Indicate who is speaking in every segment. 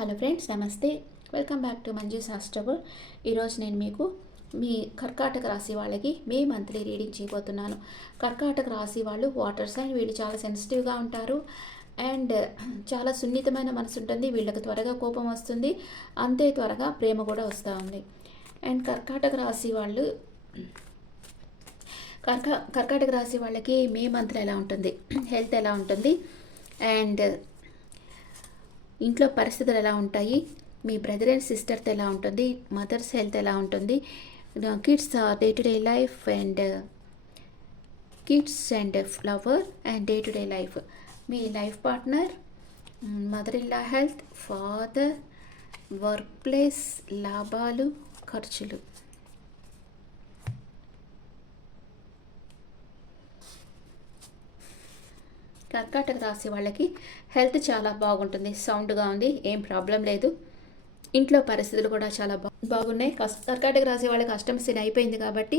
Speaker 1: Hello friends నమస్తే. Welcome back to Manju శాస్ట్రబుల్ ఈరోజు నేను మీకు మీ కర్కాటక రాశి వాళ్ళకి మే మంత్లీ రీడింగ్ చేయబోతున్నాను. కర్కాటక రాశి వాళ్ళు వాటర్ సైన్ వీళ్ళు చాలా సెన్సిటివ్గా ఉంటారు. అండ్ చాలా సున్నితమైన మనసు ఉంటుంది. వీళ్ళకి త్వరగా కోపం వస్తుంది. అంతే త్వరగా ప్రేమ కూడా వస్తూ ఉంది. అండ్ కర్కాటక రాశి వాళ్ళు కర్కా కర్కాటక రాశి వాళ్ళకి మే మంత్ ఎలా ఉంటుంది? హెల్త్ ఎలా ఉంటుంది? అండ్ ఇంట్లో పరిస్థితులు ఎలా ఉంటాయి? మీ బ్రదర్ అండ్ సిస్టర్తో ఎలా ఉంటుంది? మదర్స్ హెల్త్ ఎలా ఉంటుంది? Kids day to day life and kids and flower and day to day life me life partner mother ఇల్లా హెల్త్ ఫాదర్ వర్క్ ప్లేస్ లాభాలు ఖర్చులు. కర్కాటక రాశి వాళ్ళకి హెల్త్ చాలా బాగుంటుంది సౌండ్గా ఉంది ఏం ప్రాబ్లం లేదు. ఇంట్లో పరిస్థితులు కూడా చాలా బాగున్నాయి. కర్కాటక రాశి వాళ్ళకి అష్టమ శని అయిపోయింది కాబట్టి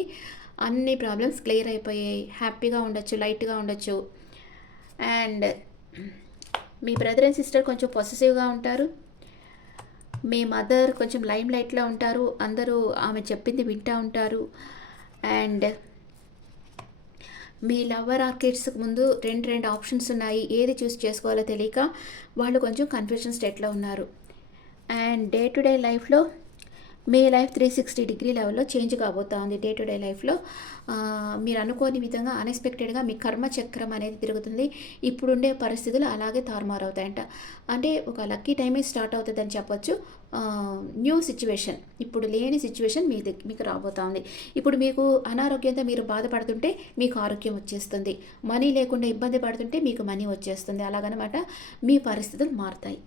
Speaker 1: అన్ని ప్రాబ్లమ్స్ క్లియర్ అయిపోయాయి. హ్యాపీగా ఉండొచ్చు లైట్గా ఉండొచ్చు. అండ్ మీ బ్రదర్ అండ్ సిస్టర్ కొంచెం పొసెసివ్గా ఉంటారు. మీ మదర్ కొంచెం లైమ్ లైట్లో ఉంటారు. అందరూ ఆమె చెప్పింది వింటూ ఉంటారు. అండ్ మీ లవర్ ఆర్కిడ్స్కి ముందు రెండు రెండు ఆప్షన్స్ ఉన్నాయి. ఏది చూస్ చేసుకోవాలో తెలియక వాళ్ళు కొంచెం కన్ఫ్యూజన్ స్టేట్లో ఉన్నారు. అండ్ డే టు డే లైఫ్లో మీ లైఫ్ త్రీ సిక్స్టీ డిగ్రీ లెవెల్లో చేంజ్ కాబోతా ఉంది డే టు డే లైఫ్లో. మీరు అనుకోని విధంగా అన్ఎక్స్పెక్టెడ్గా మీ కర్మ చక్రం అనేది తిరుగుతుంది. ఇప్పుడుండే పరిస్థితులు అలాగే తారుమారు అవుతాయంట అంటే ఒక లక్కీ టైమే స్టార్ట్ అవుతుందని చెప్పొచ్చు. న్యూ సిచ్యువేషన్ ఇప్పుడు లేని సిచ్యువేషన్ మీ మీకు రాబోతా ఉంది ఇప్పుడు మీకు అనారోగ్యంతో మీరు బాధపడుతుంటే మీకు ఆరోగ్యం వచ్చేస్తుంది. మనీ లేకుండా ఇబ్బంది పడుతుంటే మీకు మనీ వచ్చేస్తుంది. అలాగనమాట మీ పరిస్థితులు మారుతాయి.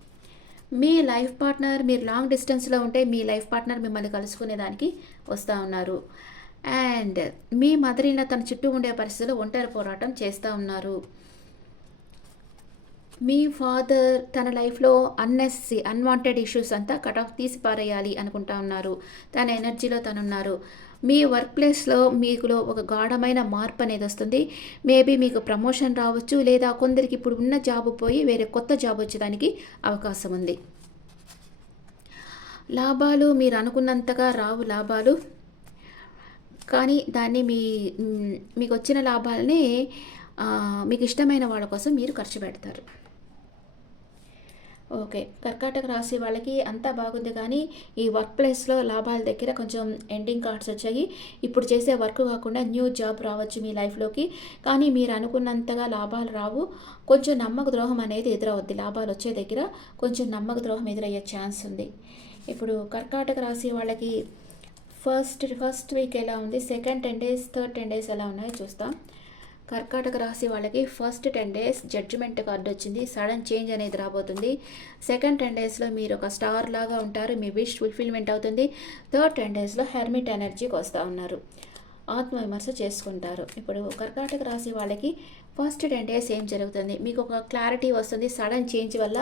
Speaker 1: మీ లైఫ్ పార్ట్నర్ మీరు లాంగ్ డిస్టెన్స్లో ఉంటే మీ లైఫ్ పార్ట్నర్ మిమ్మల్ని కలుసుకునేదానికి వస్తూ ఉన్నారు. అండ్ మీ మదర్ తన చుట్టూ ఉండే పరిస్థితుల్లో ఒంటరి పోరాటం చేస్తూ ఉన్నారు. మీ ఫాదర్ తన లైఫ్లో అన్నెస్సీ అన్వాంటెడ్ ఇష్యూస్ అంతా కట్ ఆఫ్ తీసి పారేయాలి అనుకుంటా ఉన్నారు. తన ఎనర్జీలో తనున్నారు. మీ వర్క్ ప్లేస్లో మీకులో ఒక గాఢమైన మార్పు అనేది వస్తుంది. మేబీ మీకు ప్రమోషన్ రావచ్చు లేదా కొందరికి ఇప్పుడు ఉన్న జాబ్ పోయి వేరే కొత్త జాబ్ వచ్చేదానికి అవకాశం ఉంది. లాభాలు మీరు అనుకున్నంతగా రావు లాభాలు. కానీ దాన్ని మీ మీకు వచ్చిన లాభాలని మీకు ఇష్టమైన వాళ్ళ కోసం మీరు ఖర్చు పెడతారు. ఓకే. కర్కాటక రాశి వాళ్ళకి అంతా బాగుంది కానీ ఈ వర్క్ ప్లేస్లో లాభాల దగ్గర కొంచెం ఎండింగ్ కార్డ్స్ వచ్చాయి. ఇప్పుడు చేసే వర్క్ కాకుండా న్యూ జాబ్ రావచ్చు మీ లైఫ్లోకి. కానీ మీరు అనుకున్నంతగా లాభాలు రావు. కొంచెం నమ్మక ద్రోహం అనేది ఎదురవుద్ది లాభాలు వచ్చే దగ్గర. కొంచెం నమ్మక ద్రోహం ఎదురయ్యే ఛాన్స్ ఉంది. ఇప్పుడు కర్కాటక రాశి వాళ్ళకి ఫస్ట్ ఫస్ట్ వీక్ ఎలా ఉంది? Second ten days third ten days ఎలా ఉన్నాయో చూస్తాం. కర్కాటక రాశి వాళ్ళకి first ten days judgement card వచ్చింది. సడన్ చేంజ్ అనేది రాబోతుంది. సెకండ్ టెన్ డేస్లో మీరు ఒక స్టార్ లాగా ఉంటారు. మీ విష్ ఫుల్ఫిల్మెంట్ అవుతుంది. థర్డ్ టెన్ డేస్లో హెర్మిట్ ఎనర్జీకి వస్తూ ఉన్నారు. ఆత్మవిమర్శ చేసుకుంటారు. ఇప్పుడు కర్కాటక రాశి వాళ్ళకి ఫస్ట్ టెన్ డేస్ ఏం జరుగుతుంది? మీకు ఒక క్లారిటీ వస్తుంది. సడన్ చేంజ్ వల్ల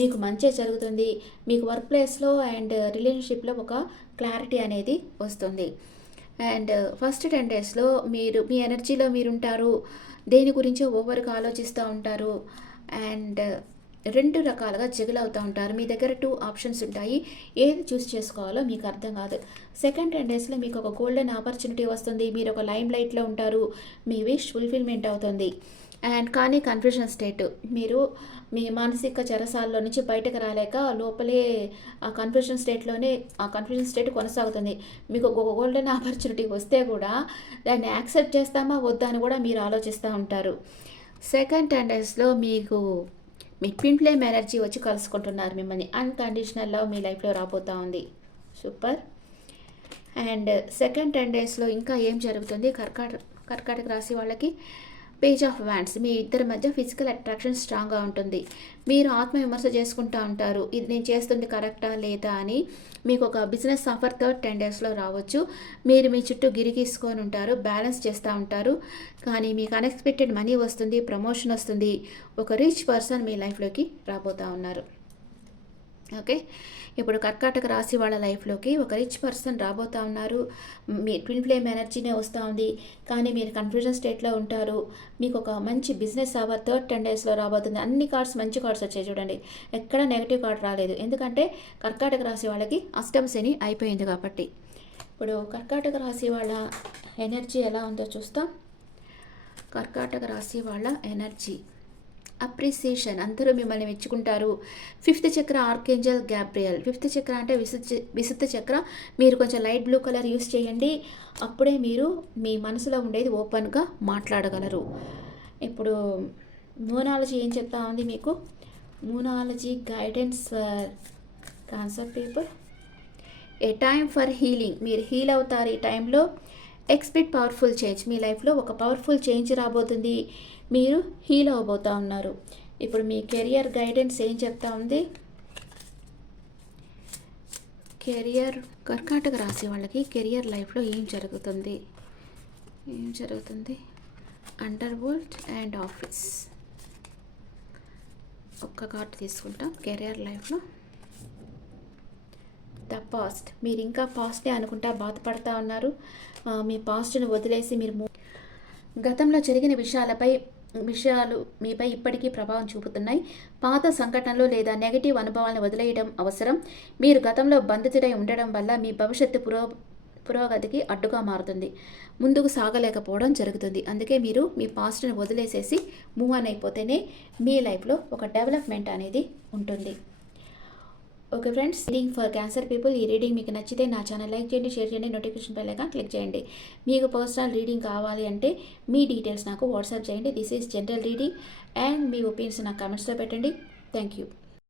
Speaker 1: మీకు మంచి జరుగుతుంది. మీకు వర్క్ ప్లేస్లో అండ్ రిలేషన్షిప్లో ఒక క్లారిటీ అనేది వస్తుంది. అండ్ ఫస్ట్ టెన్ డేస్లో మీరు మీ ఎనర్జీలో మీరు ఉంటారు దేని గురించో ఓవర్గా ఆలోచిస్తూ ఉంటారు. అండ్ రెండు రకాలుగా జగులు అవుతూ ఉంటారు. మీ దగ్గర టూ ఆప్షన్స్ ఉంటాయి. ఏది చూస్ చేసుకోవాలో మీకు అర్థం కాదు. సెకండ్ టెన్ డేస్లో మీకు ఒక గోల్డెన్ ఆపర్చునిటీ వస్తుంది. మీరు ఒక లైమ్ లైట్లో ఉంటారు. మీ విష్ ఫుల్ఫిల్మెంట్ అవుతుంది. అండ్ కానీ కన్ఫ్యూషన్ స్టేట్ మీరు మీ మానసిక చెరసాల్లో నుంచి బయటకు రాలేక లోపలే ఆ కన్ఫ్యూషన్ స్టేట్లోనే ఆ కన్ఫ్యూషన్ స్టేట్ కొనసాగుతుంది. మీకు ఒక గోల్డెన్ ఆపర్చునిటీ వస్తే కూడా దాన్ని యాక్సెప్ట్ చేస్తామా? వద్దా అని కూడా మీరు ఆలోచిస్తూ ఉంటారు. సెకండ్ టెన్ డేస్లో మీకు మీ ట్విన్ ఫ్లేమ్ ఎనర్జీ వచ్చి కలుసుకుంటున్నారు మిమ్మల్ని అన్కండిషనల్ లవ్ మీ లైఫ్లో రాబోతూ ఉంది. సూపర్ అండ్ సెకండ్ టెన్ డేస్లో ఇంకా ఏం జరుగుతుంది? కర్కాటక కర్కాటక రాశి వాళ్ళకి పేజ్ ఆఫ్ వ్యాండ్స్ మీ ఇద్దరి మధ్య ఫిజికల్ అట్రాక్షన్ స్ట్రాంగ్గా ఉంటుంది. మీరు ఆత్మవిమర్శ చేసుకుంటూ ఉంటారు. ఇది నేను చేస్తుంది కరెక్టా లేదా అని మీకు ఒక బిజినెస్ ఆఫర్ థర్డ్ టెన్ డేస్లో రావచ్చు. మీరు మీ చుట్టూ గిరిగీసుకొని ఉంటారు. బ్యాలెన్స్ చేస్తూ ఉంటారు. కానీ మీకు అన్ఎక్స్పెక్టెడ్ మనీ వస్తుంది ప్రమోషన్ వస్తుంది. ఒక రిచ్ పర్సన్ మీ లైఫ్లోకి రాబోతూ ఉన్నారు. ఓకే? ఇప్పుడు కర్కాటక రాశి వాళ్ళ లైఫ్లోకి ఒక రిచ్ పర్సన్ రాబోతా ఉన్నారు. మీ ట్విన్ ఫ్లేమ్ ఎనర్జీనే వస్తూ ఉంది. కానీ మీరు కన్ఫ్యూజన్ స్టేట్లో ఉంటారు. మీకు ఒక మంచి బిజినెస్ అవర్ థర్డ్ టెన్ డేస్లో రాబోతుంది. అన్ని కార్డ్స్ మంచి కార్డ్స్ వచ్చాయి చూడండి. ఎక్కడ నెగిటివ్ కార్డ్ రాలేదు. ఎందుకంటే కర్కాటక రాశి వాళ్ళకి అష్టమ శని అయిపోయింది కాబట్టి. ఇప్పుడు కర్కాటక రాశి వాళ్ళ ఎనర్జీ ఎలా ఉందో చూస్తాం. కర్కాటక రాశి వాళ్ళ ఎనర్జీ. అప్రిసియేషన్. అందరూ మిమ్మల్ని మెచ్చుకుంటారు. Fifth chakra archangel Gabriel fifth chakra అంటే విశుద్ధ విశుద్ధ చక్ర. మీరు కొంచెం లైట్ బ్లూ కలర్ యూస్ చేయండి. అప్పుడే మీరు మీ మనసులో ఉండేది ఓపెన్గా మాట్లాడగలరు. ఇప్పుడు మూనాలజీ ఏం చెప్తా ఉంది మీకు? Moonology guidance for cancer people a time for healing. మీరు హీల్ అవుతారు ఈ టైంలో. Expect powerful change. మీ లైఫ్లో ఒక పవర్ఫుల్ చేంజ్ రాబోతుంది. మీరు హీల్ అవబోతూ ఉన్నారు. ఇప్పుడు మీ కెరియర్ గైడెన్స్ ఏం చెప్తా ఉంది? కెరియర్ కర్కాటక రాసే వాళ్ళకి కెరియర్ లైఫ్లో ఏం జరుగుతుంది? ఏం జరుగుతుంది? Under world and office. ఒక్క కార్డు తీసుకుంటాం. కెరియర్ లైఫ్లో. The past. మీరు ఇంకా పాస్టే అనుకుంటా బాధపడతా ఉన్నారు. మీ పాస్ట్ని వదిలేసి మీరు గతంలో జరిగిన విషయాలపై విషయాలు మీపై ఇప్పటికీ ప్రభావం చూపుతున్నాయి. పాత సంఘటనలు లేదా నెగటివ్ అనుభవాలను వదిలేయడం అవసరం. మీరు గతంలో బంధితుడై ఉండడం వల్ల మీ భవిష్యత్తు పురో పురోగతికి అడ్డుగా మారుతుంది. ముందుకు సాగలేకపోవడం జరుగుతుంది. అందుకే మీరు మీ పాస్ట్ని వదిలేసేసి మూవ్ ఆన్ అయిపోతేనే మీ లైఫ్లో ఒక డెవలప్మెంట్ అనేది ఉంటుంది. Okay friends reading for cancer people. ఈ రీడింగ్ మీకు నచ్చితే నా ఛానల్ లైక్ చేయండి షేర్ చేయండి నోటిఫికేషన్ బెల్ ఐకాన్ క్లిక్ చేయండి. మీకు పర్సనల్ రీడింగ్ కావాలి అంటే మీ డీటెయిల్స్ నాకు వాట్సాప్ చేయండి. This is general reading and me opinions నాకు కమెంట్స్లో పెట్టండి. Thank you